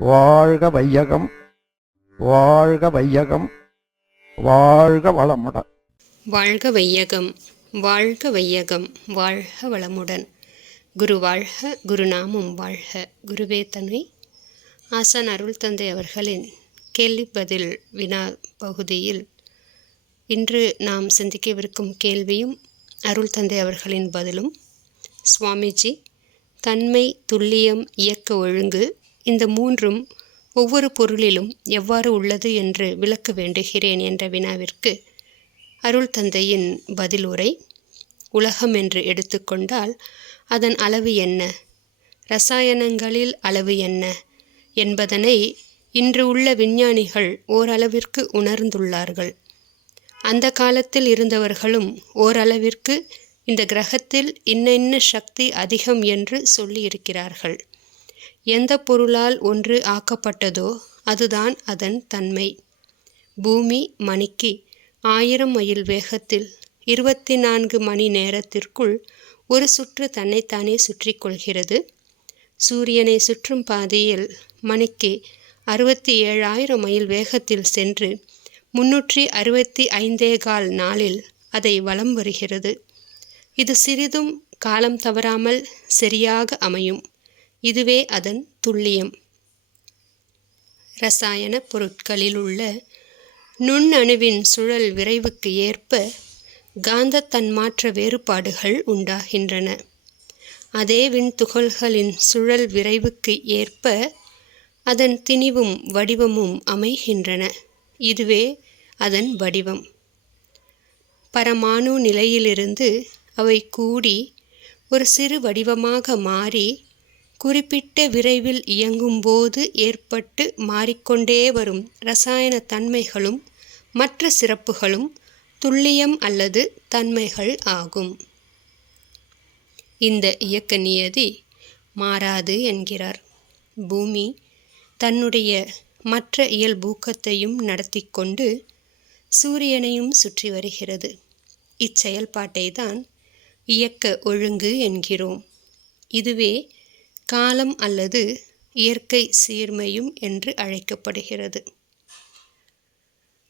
வாழ்க வையகம், வாழ்க வையகம், வாழ்க வளமுடன். வாழ்க வையகம், வாழ்க வையகம், வாழ்க வளமுடன். குரு வாழ்க, குருநாமம் வாழ்க. குருவே துணை. ஆசான் அருள் தந்தை அவர்களின் கேள்வி பதில் வினா பகுதியில் இன்று நாம் சிந்திக்கவிருக்கும் கேள்வியும் அருள் தந்தை அவர்களின் பதிலும். சுவாமிஜி, தன்மை, துல்லியம், இயக்க ஒழுங்கு இந்த மூன்றும் ஒவ்வொரு பொருளிலும் எவ்வாறு உள்ளது என்று விளக்க வேண்டுகிறேன் என்ற வினாவிற்கு அருள் தந்தையின் பதில் உரை. உலகம் என்று எடுத்துக்கொண்டால் அதன் அளவு என்ன, இரசாயனங்களில் அளவு என்ன என்பதனை இன்று உள்ள விஞ்ஞானிகள் ஓரளவிற்கு உணர்ந்துள்ளார்கள். அந்த காலத்தில் இருந்தவர்களும் ஓரளவிற்கு இந்த கிரகத்தில் இன்ன சக்தி அதிகம் என்று சொல்லியிருக்கிறார்கள். எந்த பொருளால் ஒன்று ஆக்கப்பட்டதோ அதுதான் அதன் தன்மை. பூமி மணிக்கு 1000 மைல் வேகத்தில் 24 மணி நேரத்திற்குள் ஒரு சுற்று தன்னைத்தானே சுற்றி கொள்கிறது. சூரியனை சுற்றும் பாதையில் மணிக்கு 67,000 மைல் வேகத்தில் சென்று 365 நாளில் அதை வலம் வருகிறது. இது சிறிதும் காலம் தவறாமல் சரியாக அமையும். இதுவே அதன் துல்லியம். இரசாயன பொருட்களில் உள்ள நுண்ணணுவின் சுழல் விரைவுக்கு ஏற்ப காந்த தன்மாற்ற வேறுபாடுகள் உண்டாகின்றன. அதே விண்துகள்களின் சுழல் விரைவுக்கு ஏற்ப அதன் திணிவும் வடிவமும் அமைகின்றன. இதுவே அதன் வடிவம். பரமாணு நிலையிலிருந்து அவை கூடி ஒரு சிறு வடிவமாக மாறி குறிப்பிட்ட விரைவில் இயங்கும்போது ஏற்பட்டு மாறிக்கொண்டே வரும் இரசாயன தன்மைகளும் மற்ற சிறப்புகளும் துல்லியம் அல்லது தன்மைகள் ஆகும். இந்த இயக்க நியதி மாறாது என்கிறார். பூமி தன்னுடைய மற்ற இயல்பூக்கத்தையும் நடத்தி கொண்டு சூரியனையும் சுற்றி வருகிறது. இச்செயல்பாட்டை தான் இயக்க ஒழுங்கு என்கிறோம். இதுவே காலம் அல்லது இயற்கை சீர்மையும் என்று அழைக்கப்படுகிறது.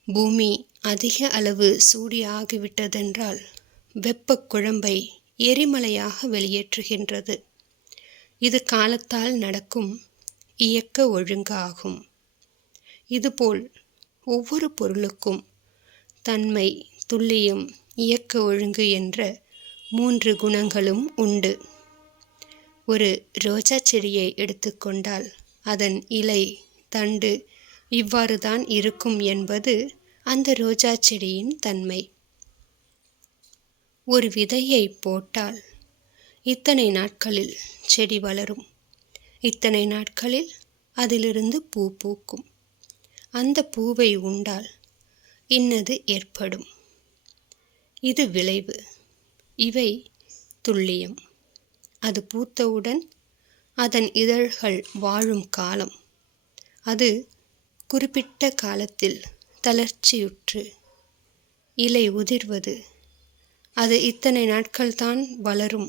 பூமி அதிக அளவு சூடியாகிவிட்டதென்றால் வெப்ப குழம்பை எரிமலையாக வெளியேற்றுகின்றது. இது காலத்தால் நடக்கும் இயக்க ஒழுங்காகும். இதுபோல் ஒவ்வொரு பொருளுக்கும் தன்மை, துல்லியம், இயக்க ஒழுங்கு என்ற 3 குணங்களும் உண்டு. ஒரு ரோஜா செடியை எடுத்துக்கொண்டால் அதன் இலை, தண்டு இவ்வாறு தான் இருக்கும் என்பது அந்த ரோஜா செடியின் தன்மை. ஒரு விதையை போட்டால் இத்தனை நாட்களில் செடி வளரும், இத்தனை நாட்களில் அதிலிருந்து பூ பூக்கும், அந்த பூவை உண்டால் இன்னது ஏற்படும். இது விளைவு. இவை துல்லியம். அது பூத்தவுடன் அதன் இதழ்கள் வாழும் காலம். அது குறிப்பிட்ட காலத்தில் தளர்ச்சியுற்று இலை உதிர்வது. அது இத்தனை நாட்கள்தான் வளரும்,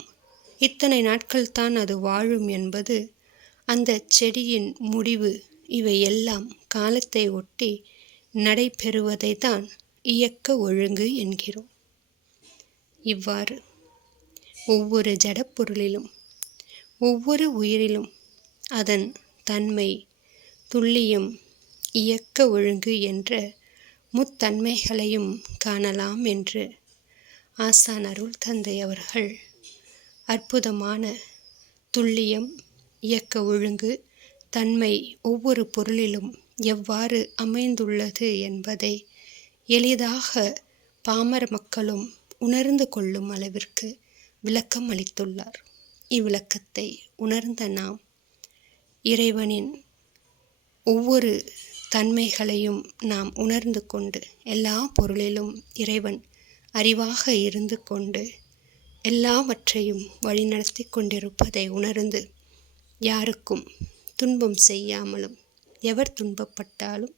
இத்தனை நாட்கள்தான் அது வாழும் என்பது அந்த செடியின் முடிவு. இவை எல்லாம் காலத்தை ஒட்டி நடைபெறுவதை தான் இயக்க ஒழுங்கு என்கிறோம். இவ்வாறு ஒவ்வொரு ஜடப்பொருளிலும் ஒவ்வொரு உயிரிலும் அதன் தன்மை, துல்லியம், இயக்க ஒழுங்கு என்ற முத்தன்மைகளையும் காணலாம் என்று ஆசான் அருள் தந்தை அவர்கள் அற்புதமான துல்லியம், இயக்க ஒழுங்கு, தன்மை ஒவ்வொரு பொருளிலும் எவ்வாறு அமைந்துள்ளது என்பதை எளிதாக பாமர மக்களும் உணர்ந்து கொள்ளும் அளவிற்கு விளக்கம் அளித்துள்ளார். இவ்விளக்கத்தை உணர்ந்த நாம் இறைவனின் ஒவ்வொரு தன்மைகளையும் நாம் உணர்ந்து கொண்டு எல்லா பொருளிலும் இறைவன் அறிவாக இருந்து கொண்டு எல்லாவற்றையும் வழிநடத்தி கொண்டிருப்பதை உணர்ந்து யாருக்கும் துன்பம் செய்யாமலும் எவர் துன்பப்பட்டாலும்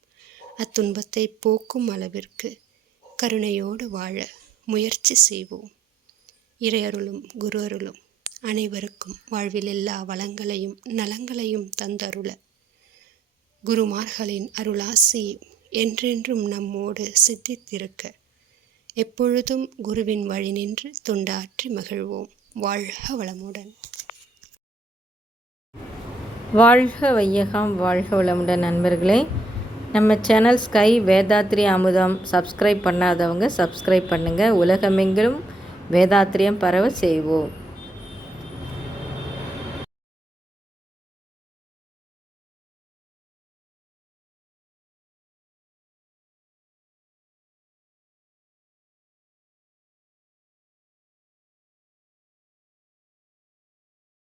அத்துன்பத்தை போக்கும் அளவிற்கு கருணையோடு வாழ முயற்சி செய்வோம். இறையருளும் குரு அருளும் அனைவருக்கும் வாழ்வில் எல்லா வளங்களையும் நலங்களையும் தந்தருள குருமார்களின் அருளாசி என்றென்றும் நம்மோடு சித்தித்திருக்க எப்பொழுதும் குருவின் வழி நின்று தொண்டாற்றி மகிழ்வோம். வாழ்க வளமுடன். வாழ்க வையகம், வாழ்க வளமுடன். நண்பர்களே, நம்ம சேனல் ஸ்கை வேதாத்ரி அமுதம் சப்ஸ்கிரைப் பண்ணாதவங்க சப்ஸ்கிரைப் பண்ணுங்கள். உலகமெங்கிலும் வேதாத்திரியம் பரவ செய்வோம்.